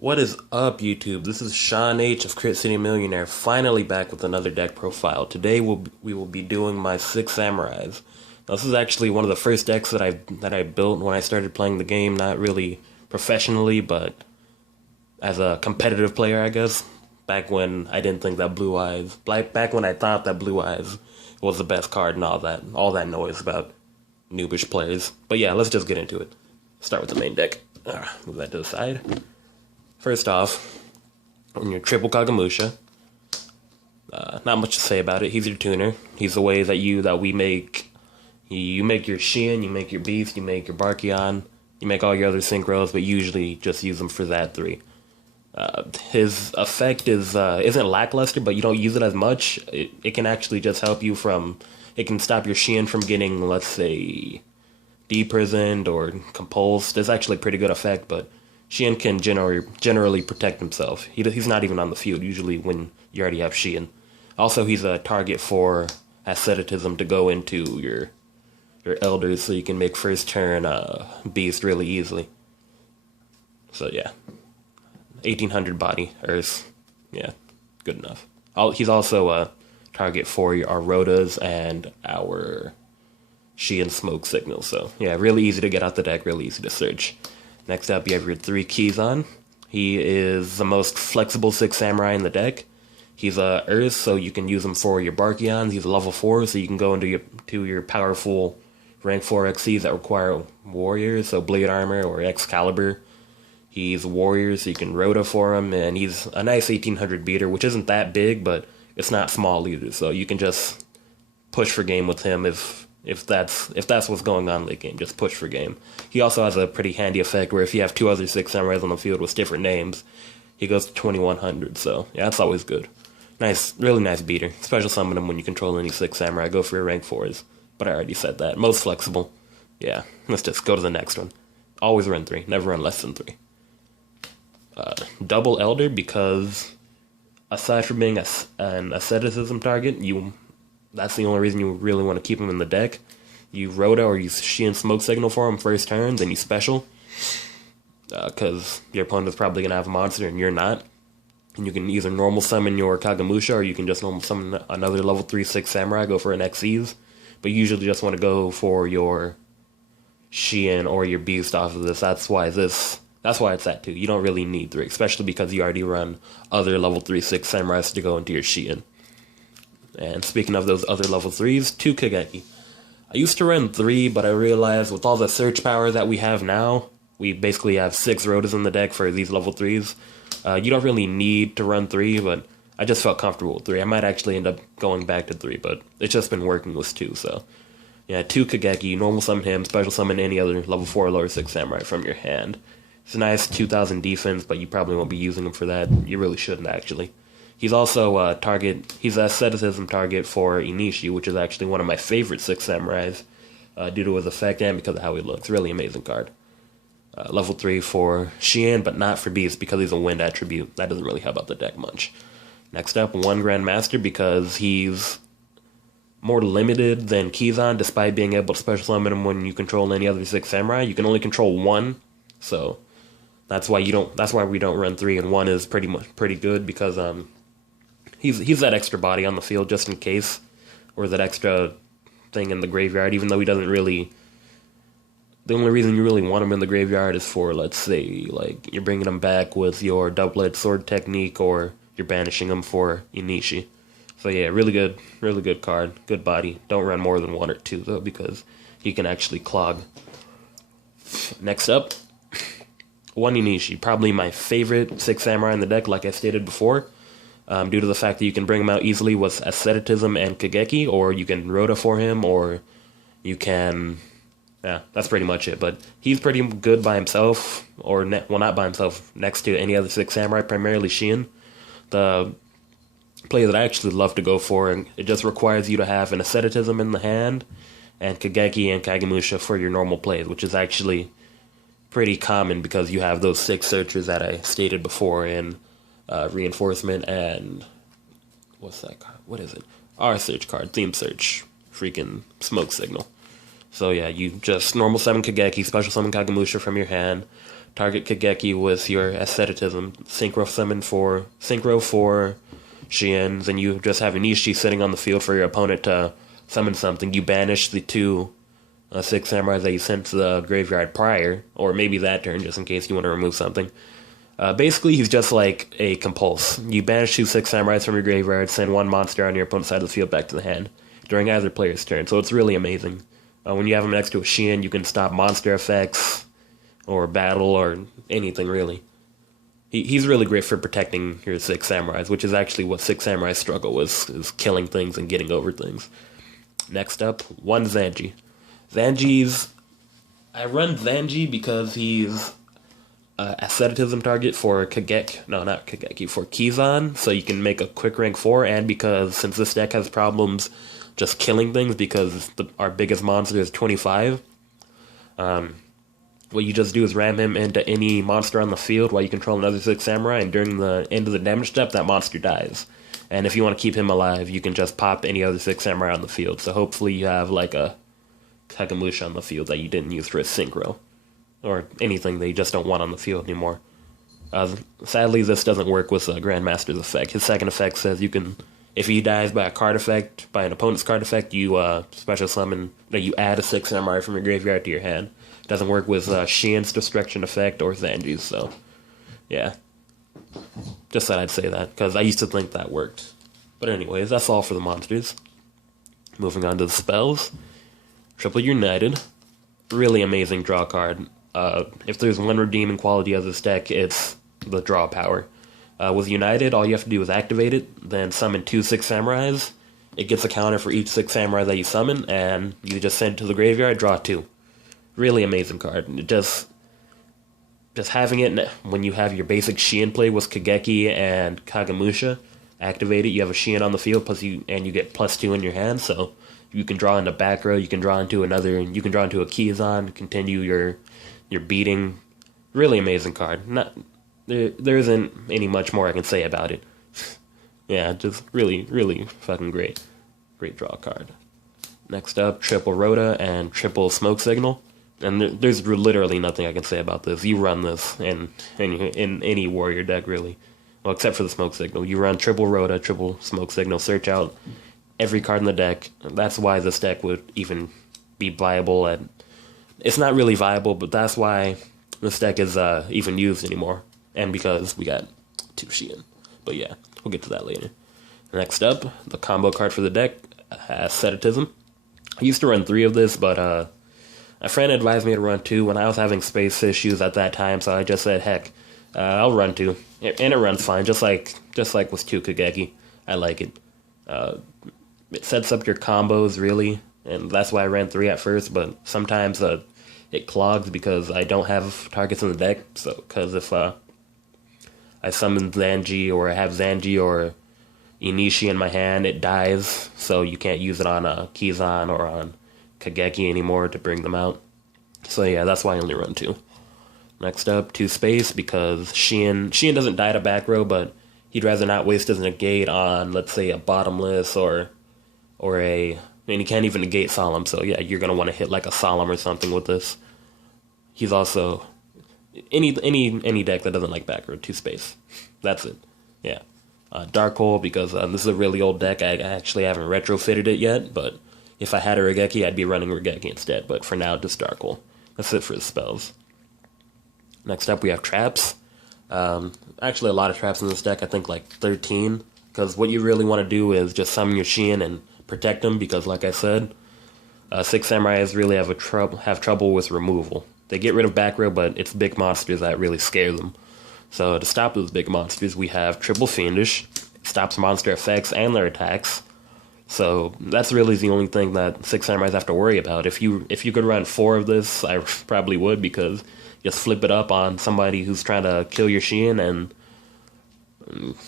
What is up, YouTube? This is Sean H of Crit City Millionaire, finally back with another deck profile. Today we will be doing my 6 Samurais. Now, this is actually one of the first decks that I built when I started playing the game, not really professionally, but as a competitive player, I guess. Back when I didn't think that back when I thought that Blue Eyes was the best card and all that noise about noobish players. But yeah, let's just get into it. Start with the main deck. Move that to the side. First off, on your triple Kagamusha, not much to say about it. He's your tuner. He's the way that we make. You make your Shein, you make your Beast, you make your Barkion, you make all your other synchros, but usually just use them for that 3. His effect isn't lackluster, but you don't use it as much. It can actually just help you it can stop your Shein from getting, let's say, deprisoned or compulsed. It's actually a pretty good effect, but Shein can generally protect himself. He's not even on the field, usually when you already have Shein. Also, he's a target for asceticism to go into your elders, so you can make first turn Beast really easily. So yeah, 1800 body, Earth, yeah, good enough. He's also a target for our Rotas and our Shein smoke signal, so yeah, really easy to get out the deck, really easy to search. Next up, you have your 3 Kizan. He is the most flexible 6 Samurai in the deck. He's a Earth, so you can use him for your Barkions. He's a level 4, so you can go into your powerful rank 4 XCs that require Warriors, so Blade Armor or Excalibur. He's Warrior, so you can Rota for him, and he's a nice 1800 beater, which isn't that big, but it's not small either, so you can just push for game with him if that's what's going on late game, just push for game. He also has a pretty handy effect where if you have 2 other 6 Samurais on the field with different names, he goes to 2100, so yeah, that's always good. Nice, really nice beater. Special summon him when you control any 6 Samurai, go for your rank 4s, but I already said that. Most flexible. Yeah, let's just go to the next one. Always run 3, never run less than 3. Double Elder, because aside from being an asceticism target, that's the only reason you really want to keep him in the deck. You Rota or you Shein Smoke Signal for him first turn, then you special. Because your opponent is probably going to have a monster and you're not. And you can either normal summon your Kagamusha or you can just normal summon another level 3-6 Samurai, go for an XCs. But you usually just want to go for your Shein or your Beast off of this. That's why it's at 2. You don't really need 3, especially because you already run other level 3-6 Samurais to go into your Shein. And speaking of those other level 3s, 2 Kageki. I used to run 3, but I realized with all the search power that we have now, we basically have 6 Rotas in the deck for these level 3s. You don't really need to run 3, but I just felt comfortable with 3. I might actually end up going back to 3, but it's just been working with 2, so. Yeah, 2 Kageki, normal summon him, special summon any other level 4 or lower 6 Samurai from your hand. It's a nice 2000 defense, but you probably won't be using him for that. You really shouldn't, actually. He's also he's a asceticism target for Inishi, which is actually one of my favorite 6 Samurais, due to his effect and because of how he looks. Really amazing card. Level 3 for Shein, but not for Beast because he's a wind attribute. That doesn't really help out the deck much. Next up, 1 Grandmaster because he's more limited than Kizan, despite being able to special summon him when you control any other 6 Samurai. You can only control 1, so that's why we don't run 3, and 1 is pretty good because He's that extra body on the field just in case, or that extra thing in the graveyard, even though he doesn't really. The only reason you really want him in the graveyard is for, let's say, like, you're bringing him back with your double-edged sword technique, or you're banishing him for Inishi. So yeah, really good card, good body. Don't run more than 1 or 2, though, because he can actually clog. Next up, 1 Inishi, probably my favorite 6 Samurai in the deck, like I stated before. Due to the fact that you can bring him out easily with Asceticism and Kageki, or you can Rota for him, or you can. Yeah, that's pretty much it. But he's pretty good by himself, or not by himself, next to any other 6 Samurai, primarily Shein. The play that I actually love to go for, and it just requires you to have an Asceticism in the hand, and Kageki and Kagamusha for your normal plays, which is actually pretty common because you have those 6 searchers that I stated before in Reinforcement and what's that card? What is it? Our search card, Theme Search, freaking Smoke Signal. So yeah, you just normal summon Kageki, special summon Kagamusha from your hand, target Kageki with your asceticism. Synchro for Shiens, and you just have Inishi sitting on the field for your opponent to summon something. You banish the two 6 samurais that you sent to the graveyard prior, or maybe that turn, just in case you want to remove something. Basically, he's just like a compulse. You banish 2 6 samurais from your graveyard, send 1 monster on your opponent's side of the field back to the hand during either player's turn, so it's really amazing. When you have him next to a Shien, you can stop monster effects, or battle, or anything, really. He's really great for protecting your 6 samurais, which is actually what 6 samurais struggle with, is killing things and getting over things. Next up, 1 Zanji. I run Zanji because he's asceticism target for for Kizan, so you can make a quick rank 4, and because since this deck has problems just killing things because our biggest monster is 25, what you just do is ram him into any monster on the field while you control another 6 samurai, and during the end of the damage step, that monster dies. And if you want to keep him alive, you can just pop any other 6 samurai on the field, so hopefully you have like a Kagamusha on the field that you didn't use for a synchro, or anything that you just don't want on the field anymore. Sadly, this doesn't work with Grandmaster's effect. His second effect says you can, if he dies by a card effect, by an opponent's card effect, you special summon, you add a 6 samurai from your graveyard to your hand. It doesn't work with Shien's destruction effect or Zanji's, so yeah. Just thought I'd say that, because I used to think that worked. But anyways, that's all for the monsters. Moving on to the spells. Triple United. Really amazing draw card. If there's one redeeming quality of this deck, it's the draw power. With United, all you have to do is activate it, then summon 2 6 samurais. It gets a counter for each 6 samurai that you summon, and you just send it to the graveyard, draw 2. Really amazing card. Just having it when you have your basic Shien play with Kageki and Kagamusha, activate it, you have a Shien on the field, and you get +2 in your hand, so you can draw into back row, you can draw into a Kizan, continue your beating. Really amazing card. There isn't any much more I can say about it. Yeah, just really, really fucking great. Great draw card. Next up, triple Rhoda and triple Smoke Signal. And there's literally nothing I can say about this. You run this in any warrior deck, really. Well, except for the Smoke Signal. You run triple Rhoda, triple Smoke Signal, search out every card in the deck. That's why this deck would even be viable. It's not really viable, but that's why this deck is even used anymore. And because we got 2 Shien. But yeah, we'll get to that later. Next up, the combo card for the deck, Asceticism. I used to run 3 of this, but a friend advised me to run 2 when I was having space issues at that time, so I just said, heck, I'll run 2. And it runs fine, just like with 2 Kageki. I like it. It sets up your combos, really, and that's why I ran 3 at first, but sometimes it clogs because I don't have targets in the deck, so because if I summon Zanji, or I have Zanji or Inishi in my hand, it dies, so you can't use it on Kizan or on Kageki anymore to bring them out. So yeah, that's why I only run 2. Next up, 2 space, because Shien doesn't die to back row, but he'd rather not waste his negate on, let's say, a bottomless or and he can't even negate Solemn, so yeah, you're gonna want to hit like a Solemn or something with this. He's also any deck that doesn't like back row, 2 space. That's it. Yeah. Dark Hole, because this is a really old deck. I actually haven't retrofitted it yet, but if I had a Regeki, I'd be running Regeki instead. But for now, just Dark Hole. That's it for the spells. Next up, we have traps. Actually, a lot of traps in this deck. I think like 13. Because what you really want to do is just summon your Shien and protect them. Because like I said, 6 Samurais really have trouble with removal. They get rid of back row, but it's big monsters that really scare them. So to stop those big monsters, we have Triple Fiendish. It stops monster effects and their attacks. So that's really the only thing that 6 Samurais have to worry about. If you could run 4 of this, I probably would, because just flip it up on somebody who's trying to kill your Shien, and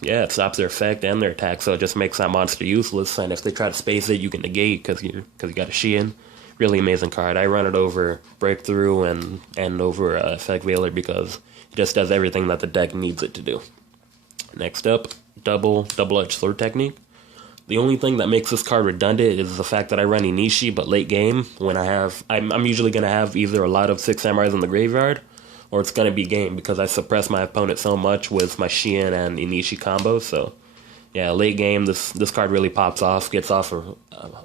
yeah, it stops their effect and their attack, so it just makes that monster useless. And if they try to space it, you can negate because you got a Shien. Really amazing card. I run it over Breakthrough and over Effect Veiler because it just does everything that the deck needs it to do. Next up, double-edged sword technique. The only thing that makes this card redundant is the fact that I run Inishi, but late game, when I'm usually going to have either a lot of 6 Samurais in the graveyard, or it's gonna be game because I suppress my opponent so much with my Shien and Inishi combos. So yeah, late game, this card really pops off, gets off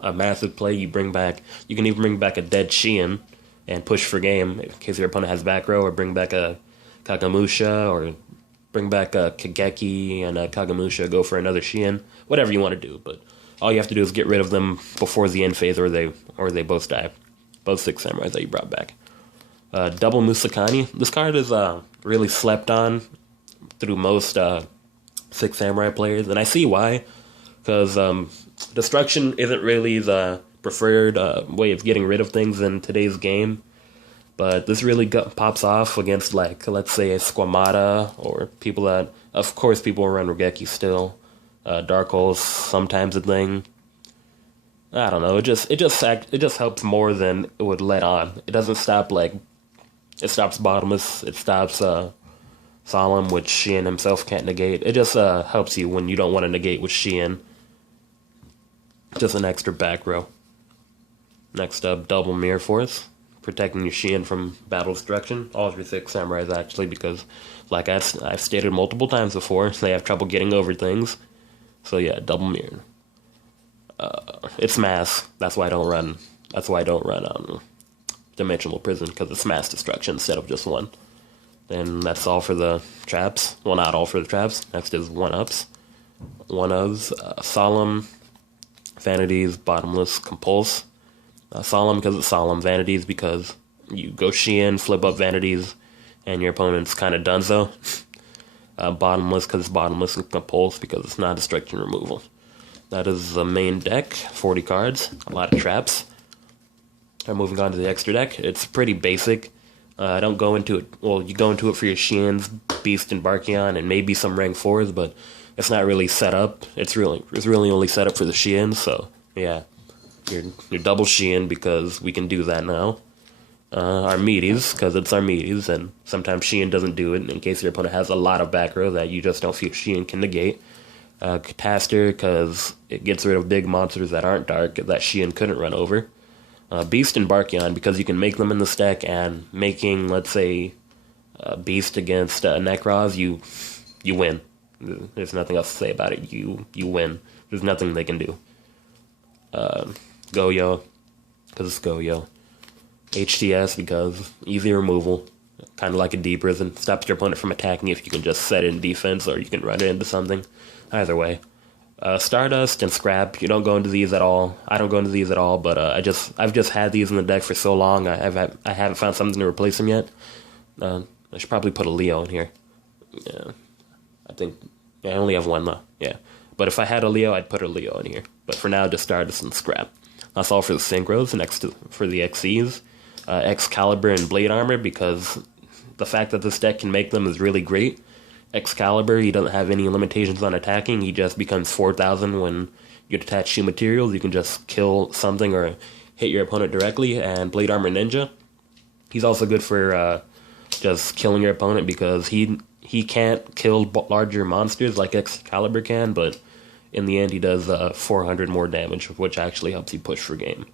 a massive play. You can even bring back a dead Shien and push for game in case your opponent has back row, or bring back a Kagamusha, or bring back a Kageki and a Kagamusha, go for another Shien, whatever you want to do. But all you have to do is get rid of them before the end phase, or they both die. Both 6 samurais that you brought back. Double Musakani. This card is really slept on through most 6 samurai players, and I see why. Because destruction isn't really the preferred way of getting rid of things in today's game. But this really pops off against, like, let's say a Squamata, or people that, of course, people run Regeki still. Dark Hole's sometimes a thing. I don't know. It just helps more than it would let on. It doesn't stop, like, it stops Bottomless. It stops Solemn, which Shien himself can't negate. It just helps you when you don't want to negate with Shien. Just an extra back row. Next up, Double Mirror Force. Protecting your Shien from battle destruction. All your 6 samurais, actually, because, like I've stated multiple times before, they have trouble getting over things. So yeah, Double Mirror. It's mass. That's why I don't run Dimensional Prison, because it's mass destruction instead of just one. Then that's all for the traps. Well, not all for the traps. Next is 1-ups. 1-ups, Solemn, Vanities, Bottomless, Compulse. Solemn because it's Solemn. Vanities because you go Shien, flip up Vanities, and your opponent's kind of donezo. Bottomless because it's Bottomless, and Compulse because it's non-destruction removal. That is the main deck, 40 cards, a lot of traps. Moving on to the extra deck, it's pretty basic. I don't go into it, well, you go into it for your Shiens, Beast, and Barkion, and maybe some rank 4s, but it's not really set up. It's really only set up for the Shiens, so yeah. Your double Shien because we can do that now. Armides, because it's Armides, and sometimes Shien doesn't do it in case your opponent has a lot of back row that you just don't feel Shien can negate. Catastor, because it gets rid of big monsters that aren't dark that Shien couldn't run over. Beast and Barkion, because you can make them in the stack, and making, let's say, Beast against Necros, you win. There's nothing else to say about it. You win. There's nothing they can do. Goyo, because it's Goyo. HTS, because easy removal. Kind of like a deep prison. Stops your opponent from attacking if you can just set it in defense, or you can run it into something. Either way. Stardust and Scrap, you don't go into these at all. I don't go into these at all, but I've just had these in the deck for so long, I haven't found something to replace them yet. I should probably put a Leo in here. Yeah, I only have one though. Yeah, but if I had a Leo, I'd put a Leo in here. But for now, just Stardust and Scrap. That's all for the Synchros. For the XCs, Excalibur and Blade Armor, because the fact that this deck can make them is really great. Excalibur, he doesn't have any limitations on attacking. He just becomes 4,000 when you attach shoe materials. You can just kill something or hit your opponent directly. And Blade Armor Ninja, he's also good for just killing your opponent, because he can't kill larger monsters like Excalibur can, but in the end he does 400 more damage, which actually helps you push for game.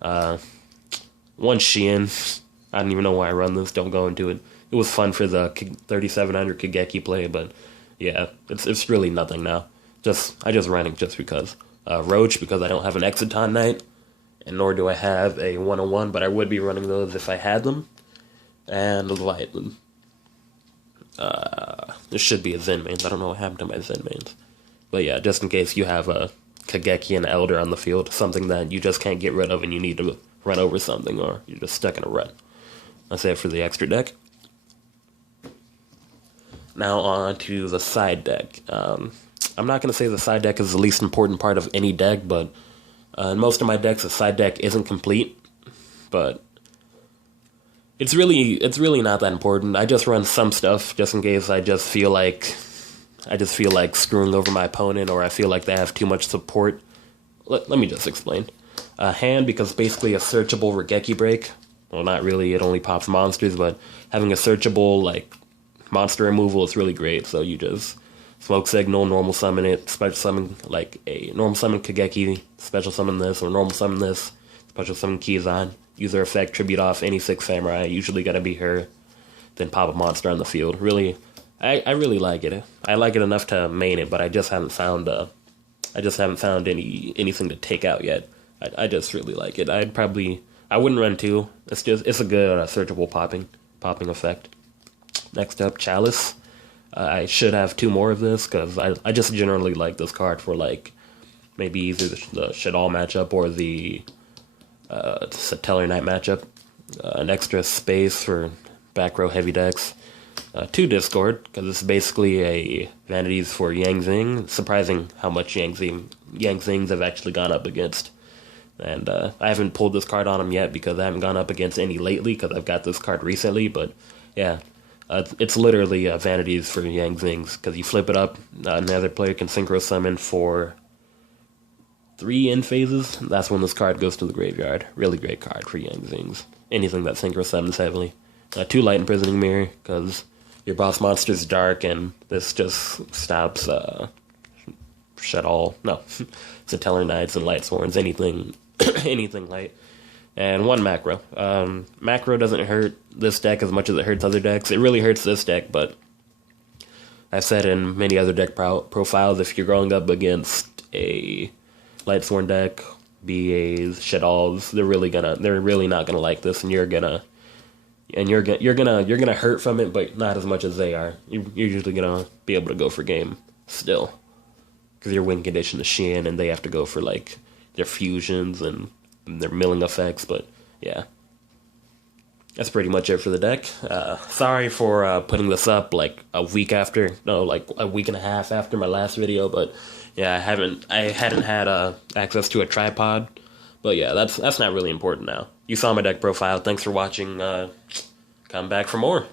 One Shien, I don't even know why I run this, don't go into it. It was fun for the 3700 Kageki play, but yeah, it's really nothing now. I just ran it just because. Roach, because I don't have an Exiton Knight, and nor do I have a 101, but I would be running those if I had them. And Leviathan. There should be a Zen mains. I don't know what happened to my Zen mains. But yeah, just in case you have a Kageki and Elder on the field, something that you just can't get rid of and you need to run over something, or you're just stuck in a rut. That's it for the extra deck. Now on to the side deck. I'm not going to say the side deck is the least important part of any deck, but in most of my decks, the side deck isn't complete. But it's really not that important. I just run some stuff just in case I just feel like screwing over my opponent, or I feel like they have too much support. Let me just explain. Hand, because basically a searchable Regeki break. Well, not really. It only pops monsters, but having a searchable monster removal is really great. So you just smoke signal, normal summon it, special summon a normal summon Kageki, special summon this, or normal summon this, special summon Kizan. User effect, tribute off any 6 samurai. Usually gotta be her. than pop a monster on the field. Really, I really like it. I like it enough to main it, but I just haven't found anything to take out yet. I just really like it. I wouldn't run two. It's a good searchable popping effect. Next up, Chalice. I should have two more of this because I just generally like this card for like maybe either the Shadal matchup or the Satellar Knight matchup. An extra space for back row heavy decks. Two Discord, because it's basically a Vanities for Yang Zing. Surprising how much Yang Zings have actually gone up against. And I haven't pulled this card on them yet because I haven't gone up against any lately because I've got this card recently. But yeah, it's literally Vanities for Yang Zings because you flip it up, another player can Synchro Summon for 3 end phases. That's when this card goes to the graveyard. Really great card for Yang Zings. Anything that Synchro Summons heavily. 2 Light Imprisoning Mirror because your boss monster's dark and this just stops Satellar Knights and Light Sworns, anything anything light. And 1 Macro. Macro doesn't hurt this deck as much as it hurts other decks. It really hurts this deck, but I've said in many other deck profiles, if you're going up against a Light Sworn deck, BAs, Shadals, they're really not gonna like this, and you're gonna hurt from it, but not as much as they are. You're usually gonna be able to go for game still, because your win condition is Shin, and they have to go for like their fusions and their milling effects. But yeah, that's pretty much it for the deck. Sorry for putting this up like a week and a half after my last video, but yeah, I hadn't had access to a tripod. But yeah, that's not really important now. You saw my deck profile. Thanks for watching. Come back for more.